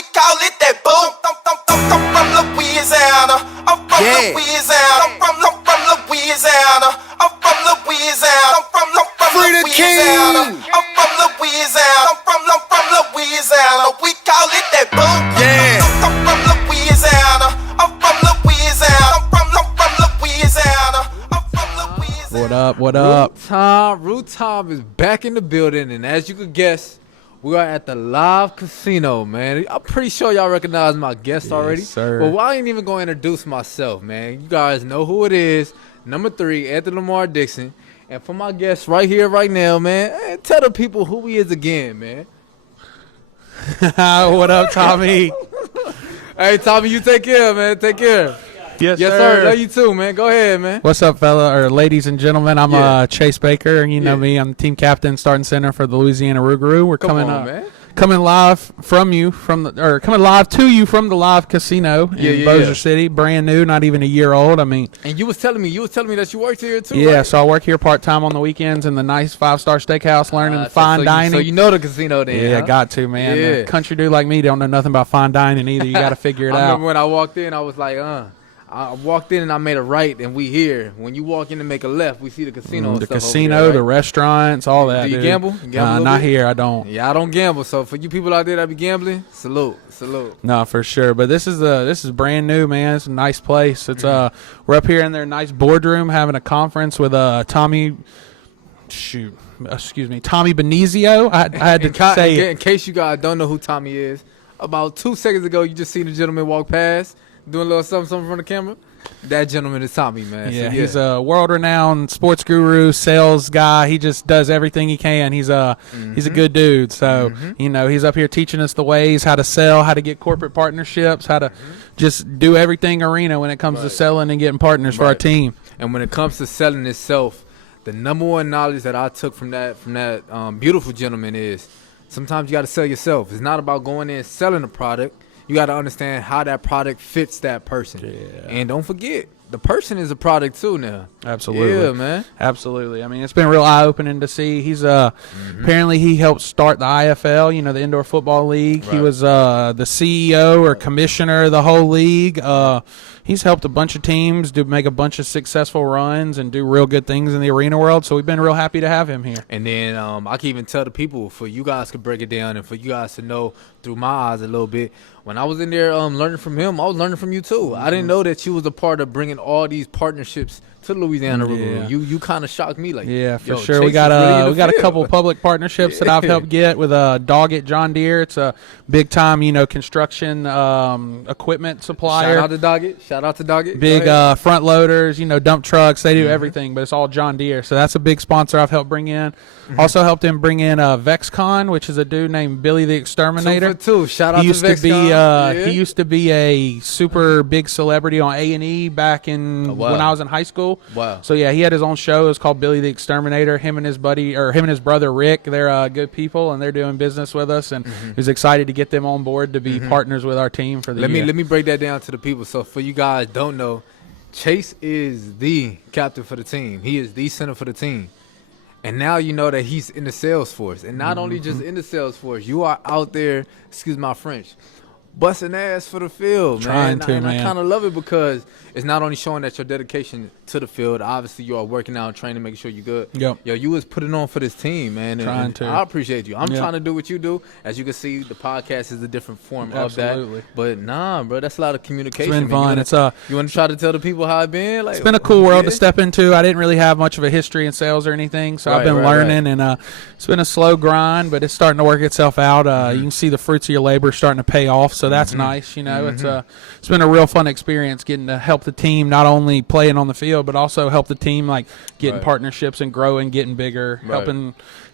we call it that boom. I'm from Louisiana. I'm from Louisiana. I'm from Louisiana. I'm from Louisiana. I'm from Free the Louisiana. king. I'm from Louisiana. I'm from Louisiana. We call it that boom. Yeah. I'm from Louisiana. I'm from Louisiana. I'm from Louisiana. I'm from Louisiana. What up? What up? Roux Time is back in the building, and as you could guess, we are at the live casino, man. I'm pretty sure y'all recognize my guest already. Sir. But I ain't even going to introduce myself, man. You guys know who it is. Number 3, Anthony Lamar Dixon. And for my guest right here, right now, man, tell the people who he is again, man. What up, Tommy? Hey, Tommy, you take care, man. Take care. Yes, sir. Love you too, man. Go ahead, man. What's up, fella, or ladies and gentlemen? I'm Chase Baker. You know me. I'm the team captain, starting center for the Louisiana Roux. We're Come on, man. Coming live from you coming live to you from the live casino in Bossier City, brand new, not even a year old. I mean, and you was telling me that you worked here too. Yeah, right? So I work here part time on the weekends in the nice 5-star steakhouse, learning fine dining. So you know the casino then? Yeah, huh? got to, man. Yeah. A country dude like me don't know nothing about fine dining either. You got to figure it I out. remember when I walked in, I was like, I walked in and I made a right, and we here. When you walk in and make a left, we see the casino. And the stuff casino, over there, right? the restaurants, all that. Do you dude. gamble? You gamble a little not bit? here. I don't. Yeah, I don't gamble. So for you people out there that be gambling, salute. No, for sure. But this is brand new, man. It's a nice place. It's we're up here in their nice boardroom having a conference with Tommy Benizio. I had to say it. In case you guys don't know who Tommy is, about 2 seconds ago, you just seen a gentleman walk past, doing a little something from the camera. That gentleman is Tommy, man. Yeah, so, he's a world-renowned sports guru, sales guy. He just does everything he can. He's a good dude. So, he's up here teaching us the ways, how to sell, how to get corporate partnerships, how to just do everything arena when it comes to selling and getting partners for our team. And when it comes to selling itself, the number one knowledge that I took from that beautiful gentleman is sometimes you got to sell yourself. It's not about going in and selling a product. You got to understand how that product fits that person. Yeah. And don't forget, the person is a product too now. Absolutely. Yeah, man. Absolutely. I mean, it's been real eye-opening to see. He's apparently he helped start the IFL, the Indoor Football League. Right. He was the CEO or commissioner of the whole league. He's helped a bunch of teams make a bunch of successful runs and do real good things in the arena world. So we've been real happy to have him here. And then I can even tell the people, for you guys to break it down and for you guys to know through my eyes a little bit, when I was in there learning from him, I was learning from you too. I didn't know that you was a part of bringing all these partnerships to Louisiana. Yeah. You kind of shocked me, like, yeah, for sure. Chase We got really we got a couple public partnerships that I've helped get with Doggett John Deere. It's a big time construction equipment supplier. Shout out to Doggett. Big front loaders, dump trucks. They do everything, but it's all John Deere. So that's a big sponsor I've helped bring in. Also helped him bring in VexCon, which is a dude named Billy the Exterminator. 2 for 2. Shout out to VexCon. He used to be a super big celebrity on A&E back in when I was in high school. Wow. So yeah, he had his own show. It was called Billy the Exterminator. Him and his brother Rick, they're good people and they're doing business with us. And he was excited to get them on board to be partners with our team for the year. Let me break that down to the people. So for you guys don't know, Chase is the captain for the team. He is the center for the team. And now you know that he's in the sales force. And not only just in the sales force, you are out there, excuse my French, busting ass for the field, man. I kind of love it because it's not only showing that your dedication to the field. Obviously, you are working out, training, making sure you're good. Yep. Yo, you was putting on for this team, man. And I appreciate you. I'm trying to do what you do. As you can see, the podcast is a different form of that. But nah, bro, that's a lot of communication. It's been fun. You want to try to tell the people how it been? Like, it's been a cool world to step into. I didn't really have much of a history in sales or anything, so I've been learning, and it's been a slow grind, but it's starting to work itself out. You can see the fruits of your labor starting to pay off, so that's nice. It's been a real fun experience getting to help the team not only playing on the field, but also help the team getting partnerships and growing, getting bigger,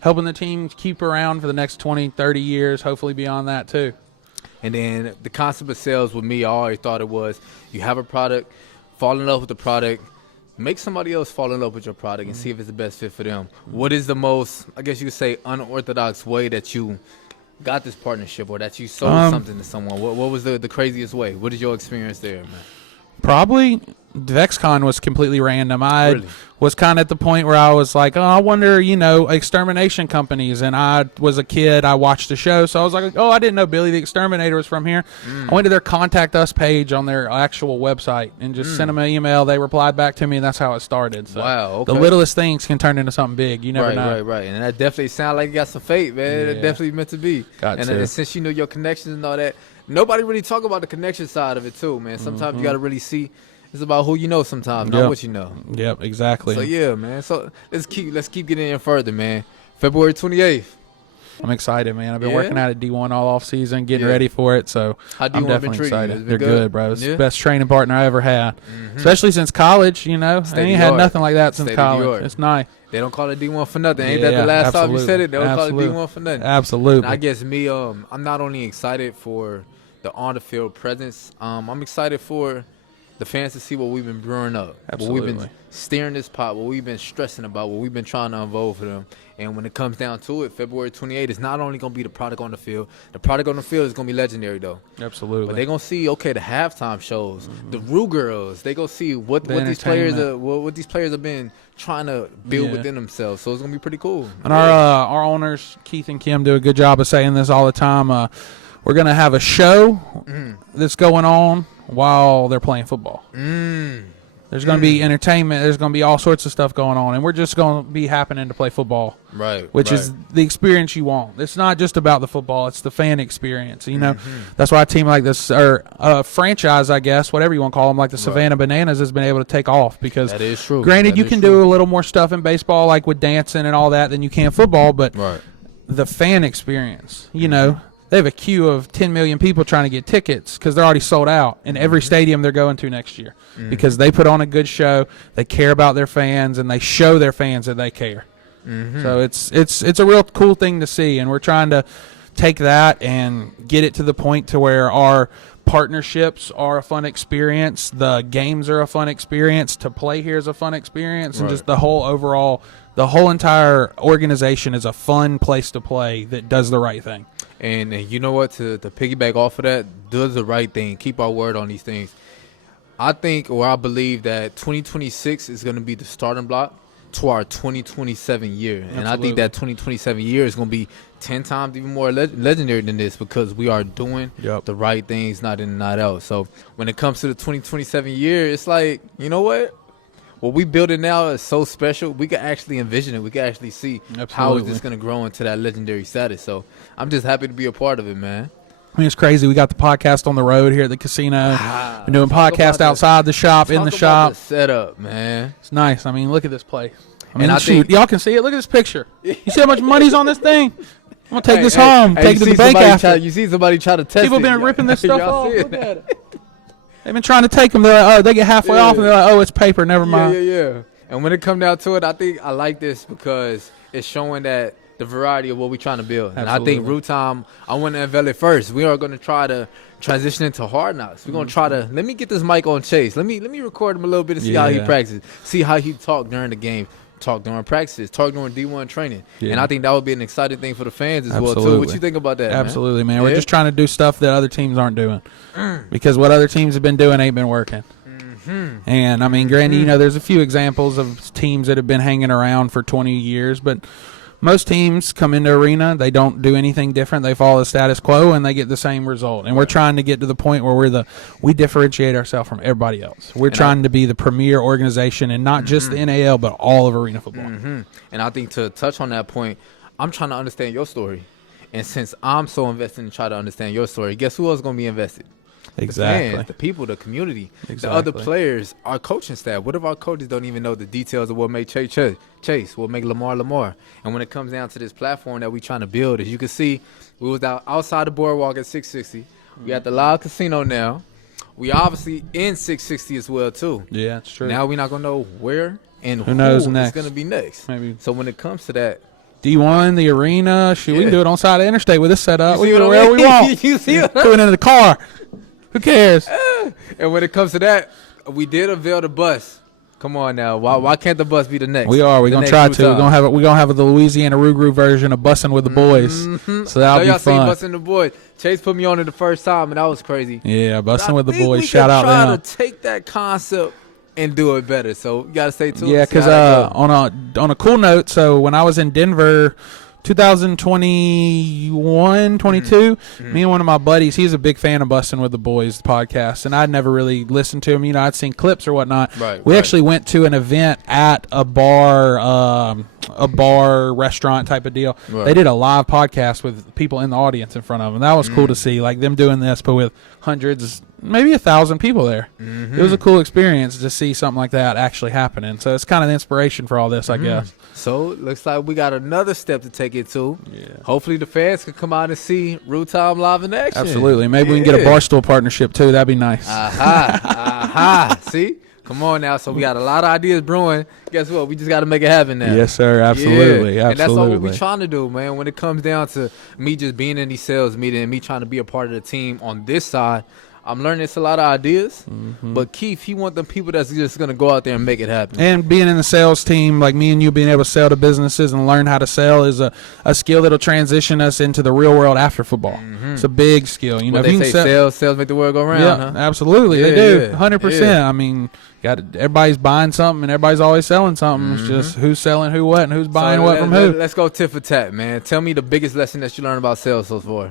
helping the team keep around for the next 20, 30 years, hopefully beyond that too. And then the concept of sales with me, I always thought it was you have a product, fall in love with the product, make somebody else fall in love with your product and see if it's the best fit for them. What is the most, I guess you could say, unorthodox way that you got this partnership or that you sold something to someone? What was the craziest way? What is your experience there, man? Probably VexCon was completely random. I Really? was kind of at the point where I was like, oh, I wonder, extermination companies. And I was a kid. I watched the show. So I was like, oh, I didn't know Billy the Exterminator was from here. I went to their Contact Us page on their actual website and just sent them an email. They replied back to me, and that's how it started. So Wow, okay. The littlest things can turn into something big. You never know. Right. And that definitely sounds like you got some fate, man. Yeah. It definitely meant to be. And since you know your connections and all that, nobody really talk about the connection side of it too, man. Sometimes you got to really see. It's about who you know sometimes, not what you know. Yep, exactly. So, yeah, man. So, let's keep getting in further, man. February 28th. I'm excited, man. I've been working out at D1 all off season, getting ready for it. So How I'm D1 definitely been treating you? excited. They're good, bro. It's Yeah? the best training partner I ever had, especially since college. I ain't had nothing like that since college. It's nice. They don't call it D1 for nothing. Ain't that the last time you said it? They don't call it D1 for nothing. Absolutely. And I guess me, I'm not only excited for the on-the-field presence, I'm excited for the fans to see what we've been brewing up. Absolutely. What we've been steering this pot, what we've been stressing about, what we've been trying to unfold for them. And when it comes down to it, February 28th is not only going to be the product on the field. The product on the field is going to be legendary, though. Absolutely. But they're going to see, the halftime shows, the Roux girls. They're going to see what these players have been trying to build within themselves. So it's going to be pretty cool. And our owners, Keith and Kim, do a good job of saying this all the time. We're going to have a show that's going on while they're playing football. There's going to be entertainment. There's going to be all sorts of stuff going on, and we're just going to be happening to play football, which is the experience you want. It's not just about the football. It's the fan experience. That's why a team like this, or a franchise, I guess, whatever you want to call them, like the Savannah Bananas, has been able to take off because, that is true. Granted, you can do a little more stuff in baseball, like with dancing and all that, than you can football, but the fan experience, they have a queue of 10 million people trying to get tickets because they're already sold out in every stadium they're going to next year because they put on a good show. They care about their fans, and they show their fans that they care. So it's a real cool thing to see, and we're trying to take that and get it to the point to where our partnerships are a fun experience. The games are a fun experience. To play here is a fun experience, and just the whole entire organization is a fun place to play that does the right thing. And you know what? To piggyback off of that, does the right thing. Keep our word on these things. I think, or I believe that 2026 is going to be the starting block to our 2027 year. Absolutely. And I think that 2027 year is going to be 10 times even more legendary than this because we are doing the right things, not in and not out. So when it comes to the 2027 year, it's like, you know what? What we building now is so special. We can actually envision it. We can actually see how is this going to grow into that legendary status. So I'm just happy to be a part of it, man. I mean, it's crazy. We got the podcast on the road here at the casino. Been doing podcasts outside the shop, in the shop. The setup, man. It's nice. I mean, look at this place. I mean, shoot, y'all can see it. Look at this picture. You see how much money's on this thing? I'm going to take this home, take it to the bank after. You see somebody try to test People it. Been ripping this stuff off. Look at it. They've been trying to take them. They're like, they get halfway off, and they're like, it's paper. Never mind. Yeah. And when it comes down to it, I think I like this because it's showing that the variety of what we're trying to build. Absolutely. And I think Roux time, I want to unveil it first. We are going to try to transition into hard knocks. We're going to try to, let me get this mic on Chase. Let me record him a little bit and see how he practices. See how he talk during the game. Talk during practices, talk during D1 training. And I think that would be an exciting thing for the fans as well, too. What you think about that, Absolutely, man. We're just trying to do stuff that other teams aren't doing because what other teams have been doing ain't been working. And, I mean, granted, there's a few examples of teams that have been hanging around for 20 years, but most teams come into arena, they don't do anything different. They follow the status quo, and they get the same result. And we're trying to get to the point where we differentiate ourselves from everybody else. We're trying to be the premier organization, and not just the NAL, but all of arena football. And I think to touch on that point, I'm trying to understand your story. And since I'm so invested in trying to understand your story, guess who else is going to be invested? Exactly. The fans, the people, the community, the other players, our coaching staff. What if our coaches don't even know the details of what made Chase, what make Lamar? And when it comes down to this platform that we're trying to build, as you can see, we was outside the boardwalk at 660. We at the live casino now. We obviously in 660 as well, too. Yeah, it's true. Now we're not going to know where and who knows is next. going to be next. Maybe. So when it comes to that, D1, the arena, we can do it on side of interstate with this setup. You We see can what do I wherever we mean? want. You see what Going into the car. Who cares? And when it comes to that, we did unveil the bus. Come on now, why can't the bus be the next? We're gonna try to. We're gonna have the Louisiana Roux version of Bussin' with the Boys. So that'll be y'all fun. Bussin' the Boys. Chase put me on it the first time, and that was crazy. Yeah, Bussin' with the Boys. We Shout out try them. to take that concept and do it better. So you gotta stay tuned. Yeah, because on a cool note, so when I was in Denver, 2021, 22, me and one of my buddies, he's a big fan of Bustin' with the Boys, the podcast, and I'd never really listened to him. You know, I'd seen clips or whatnot. We actually went to an event at a bar restaurant type of deal. They did a live podcast with people in the audience in front of them. That was cool to see, like them doing this, but with hundreds, maybe 1,000 people there. It was a cool experience to see something like that actually happening. So it's kind of the inspiration for all this, I guess. So looks like we got another step to take it to. Yeah. Hopefully the fans can come out and see Roux Time live in action. Absolutely. Maybe we can get a Barstool partnership too. That'd be nice. See? Come on now. So we got a lot of ideas brewing. Guess what? We just got to make it happen now. Yes, sir. Absolutely. And that's all we're trying to do, man. When it comes down to me just being in these sales meetings and me trying to be a part of the team on this side, I'm learning it's a lot of ideas, but Keith, he want them people that's just going to go out there and make it happen. And being in the sales team, like me and you being able to sell to businesses and learn how to sell is a skill that'll transition us into the real world after football. It's a big skill. You know, they say sales make the world go round, yeah, absolutely. They do, 100%. I mean, everybody's buying something and everybody's always selling something. It's just who's selling who what and who's buying what from who. Let's go tit for tat, man. Tell me the biggest lesson that you learned about sales so far.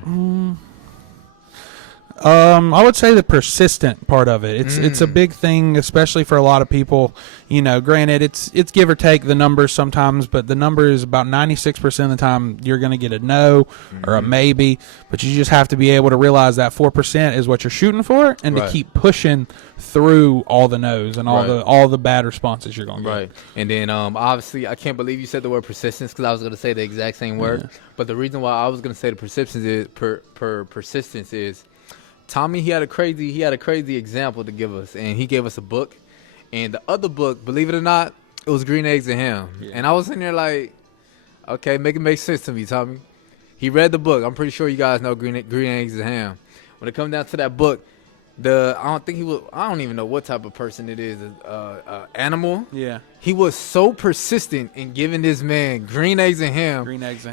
I would say the persistent part of it. It's a big thing, especially for a lot of people. You know, granted, it's give or take the numbers sometimes, but the number is about 96% of the time you're going to get a no or a maybe. But you just have to be able to realize that 4% is what you're shooting for, and to keep pushing through all the no's and all the bad responses you're going to get. Right. And then obviously, I can't believe you said the word persistence because I was going to say the exact same word. Yeah. But the reason why I was going to say the persistence is persistence is. Tommy, he had a crazy example to give us, and he gave us a book. And the other book, believe it or not, it was Green Eggs and Ham. Yeah. And I was in there like, okay, make it make sense to me, Tommy. He read the book. I'm pretty sure you guys know Green Eggs and Ham. When it comes down to that book, I don't even know what type of person it is, animal. Yeah. He was so persistent in giving this man green eggs and ham.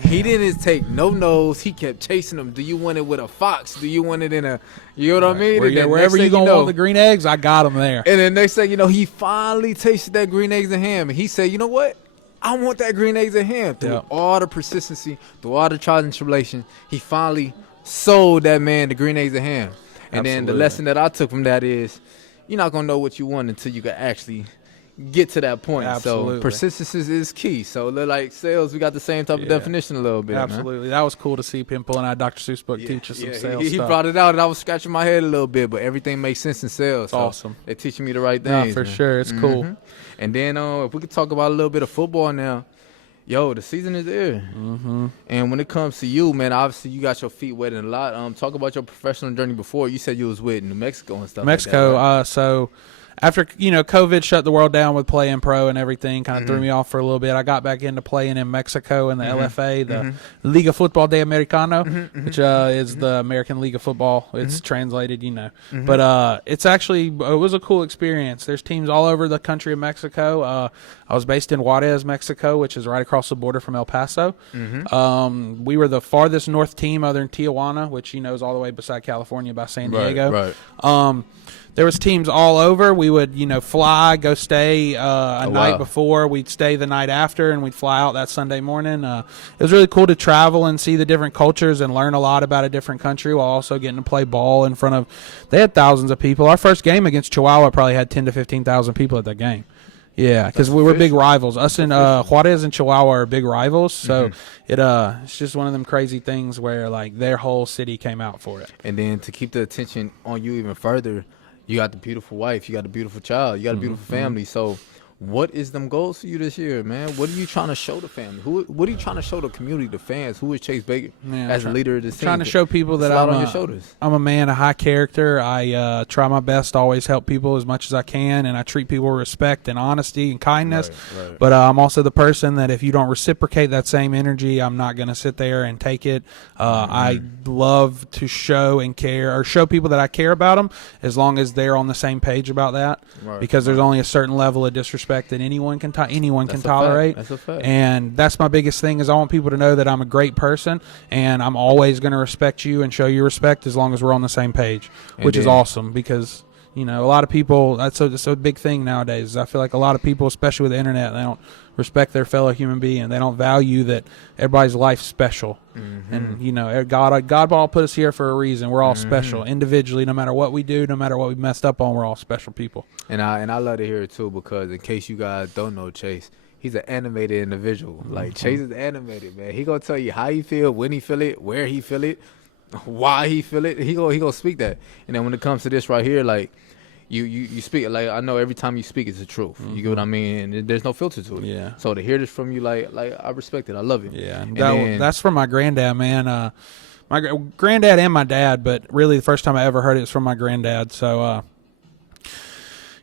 He didn't take no no's. He kept chasing them. Do you want it with a fox? Do you want it in a, you know what I mean? Wherever you going to want the green eggs, I got them there. And then next thing you know, he finally tasted that green eggs and ham. And he said, you know what? I want that green eggs and ham. Through all the persistency, through all the trials and tribulations, he finally sold that man the green eggs and ham. And then the lesson that I took from that is you're not going to know what you want until you can actually get to that point. Absolutely. So persistence is key. So like sales, we got the same type of definition a little bit. Absolutely. Man. That was cool to see him pulling out Dr. Seuss book, teach us some sales He brought it out, and I was scratching my head a little bit, but everything makes sense in sales. It's awesome. They're teaching me the right things. For sure. It's cool. And then if we could talk about a little bit of football now. Yo, the season is there. And when it comes to you, man, obviously you got your feet wet in a lot. Talk about your professional journey before. You said you was with New Mexico and stuff like that, right? So after, COVID shut the world down with playing pro and everything, kind of threw me off for a little bit. I got back into playing in Mexico in the LFA, the Liga Football de Americano, which is the American League of Football. It's translated, But it was a cool experience. There's teams all over the country of Mexico. I was based in Juarez, Mexico, which is right across the border from El Paso. We were the farthest north team other than Tijuana, which is all the way beside California by San Diego. Right. There was teams all over. We would, fly, go stay a night before. We'd stay the night after, and we'd fly out that Sunday morning. It was really cool to travel and see the different cultures and learn a lot about a different country while also getting to play ball in front of – they had thousands of people. Our first game against Chihuahua probably had 10,000 to 15,000 people at that game. Yeah, because we were big rivals. Us and Juarez and Chihuahua are big rivals, so it's just one of them crazy things where, like, their whole city came out for it. And then to keep the attention on you even further – you got the beautiful wife. You got a beautiful child. You got a beautiful family. So what is them goals for you this year, man? What are you trying to show the family? What are you trying to show the community, the fans? Who is Chase Baker as a leader of this team? Trying to show people that I'm a man of high character. I try my best to always help people as much as I can, and I treat people with respect and honesty and kindness. Right. But I'm also the person that if you don't reciprocate that same energy, I'm not going to sit there and take it. I love to show and care, or show people that I care about them, as long as they're on the same page about that. Because there's only a certain level of disrespect that anyone can tolerate. That's a fact. And that's my biggest thing, is I want people to know that I'm a great person, and I'm always going to respect you and show you respect as long as we're on the same page, which is awesome, because You know, a lot of people, that's a big thing nowadays. I feel like a lot of people, especially with the internet, they don't respect their fellow human being. They don't value that everybody's life's special. And, you know, God all put us here for a reason. We're all special individually, no matter what we do, no matter what we messed up on, we're all special people. And I love to hear it too, because in case you guys don't know Chase, he's an animated individual. Like, Chase is animated, man. He gonna tell you how he feel, when he feel it, where he feel it, why he feel it. He gonna speak that. And then when it comes to this right here, like, you speak, like, I know every time you speak it's the truth. You get what I mean? And there's no filter to it. Yeah. So to hear this from you, like I respect it. I love it. Yeah. And that's from my granddad, man. My granddad and my dad, but really the first time I ever heard it was from my granddad. So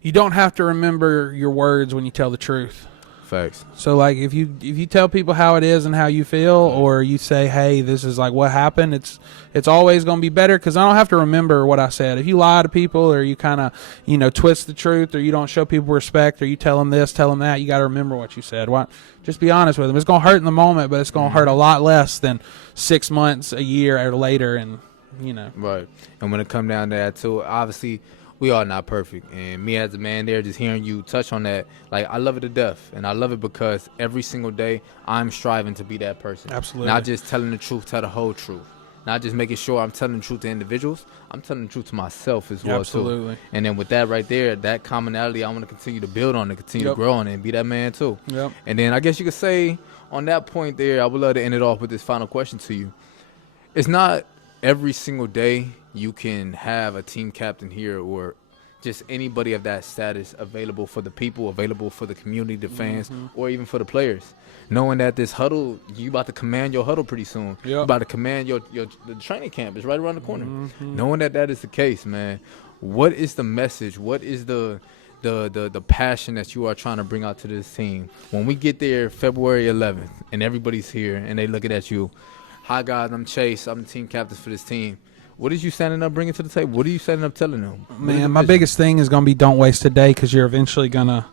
you don't have to remember your words when you tell the truth. Facts. So, like, if you tell people how it is and how you feel, or you say, hey, this is like what happened, it's always going to be better, because I don't have to remember what I said. If you lie to people, or you kind of, you know, twist the truth, or you don't show people respect, or you tell them this, tell them that, you got to remember what you said. Why? Just be honest with them. It's going to hurt in the moment, but it's going to hurt a lot less than 6 months, a year, or later, and, you know. Right. And when it come down to that, too, obviously, we are not perfect. And me as a man there, just hearing you touch on that, like, I love it to death. And I love it because every single day I'm striving to be that person. Absolutely. Not just telling the truth, tell the whole truth. Not just making sure I'm telling the truth to individuals. I'm telling the truth to myself as well, Absolutely. too. And then with that right there, that commonality, I want to continue to build on it, continue to grow on it, and be that man, too. Yep. And then I guess you could say on that point there, I would love to end it off with this final question to you. It's not every single day you can have a team captain here, or just anybody of that status available for the people, available for the community, the fans, or even for the players. Knowing that this huddle, you about to command your huddle pretty soon. Yep. You about to command the training camp is right around the corner. Knowing that is the case, man, what is the message? What is the passion that you are trying to bring out to this team? When we get there February 11th and everybody's here and they looking at you, hi guys, I'm Chase, I'm the team captain for this team. What is you standing up bringing to the table? What are you standing up telling them? Man, my biggest thing is going to be don't waste a day, because you're eventually going to hate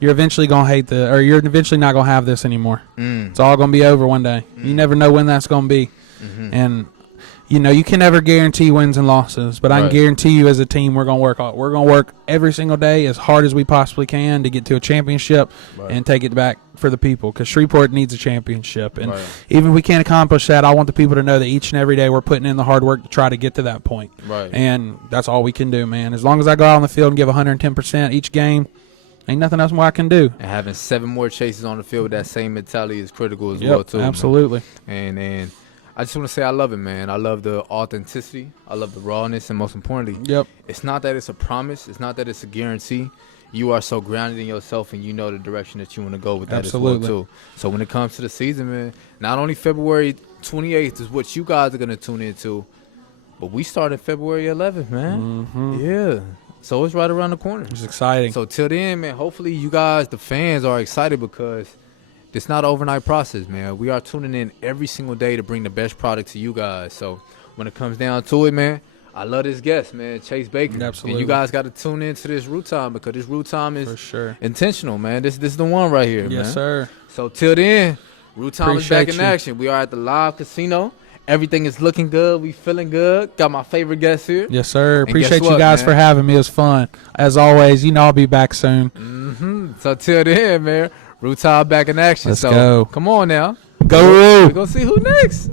you're eventually not going to have this anymore. It's all going to be over one day. You never know when that's going to be. And, you know, you can never guarantee wins and losses, but I can guarantee you as a team we're going to work hard. We're going to work every single day as hard as we possibly can to get to a championship and take it back for the people, because Shreveport needs a championship. And even if we can't accomplish that, I want the people to know that each and every day we're putting in the hard work to try to get to that point. And that's all we can do, man. As long as I go out on the field and give 110% each game, ain't nothing else more I can do. And having 7 more chases on the field with that same mentality is critical as well, too. Absolutely. Man. And I just want to say I love it, man. I love the authenticity. I love the rawness. And most importantly, it's not that it's a promise. It's not that it's a guarantee. You are so grounded in yourself, and you know the direction that you want to go with that as well, too. So when it comes to the season, man, not only February 28th is what you guys are going to tune into, but we start at February 11th, man. Yeah. So it's right around the corner. It's exciting. So till then, man, hopefully you guys, the fans, are excited, because it's not an overnight process, man. We are tuning in every single day to bring the best product to you guys. So when it comes down to it, man, I love this guest, man, Chase Baker. Absolutely. And you guys got to tune into this Roux time, because this Roux time is for sure intentional, man. This is the one right here, man. Yes, sir. So till then, Roux time is back in you. action. We are at the live casino. Everything is looking good. We feeling good. Got my favorite guest here. Yes, sir. And Appreciate guess you guys what, for having me. It was fun. As always, you know I'll be back soon. So till then, man, Roux time back in action. Let's so go. Come on now. Go Roux. We're going to see who next.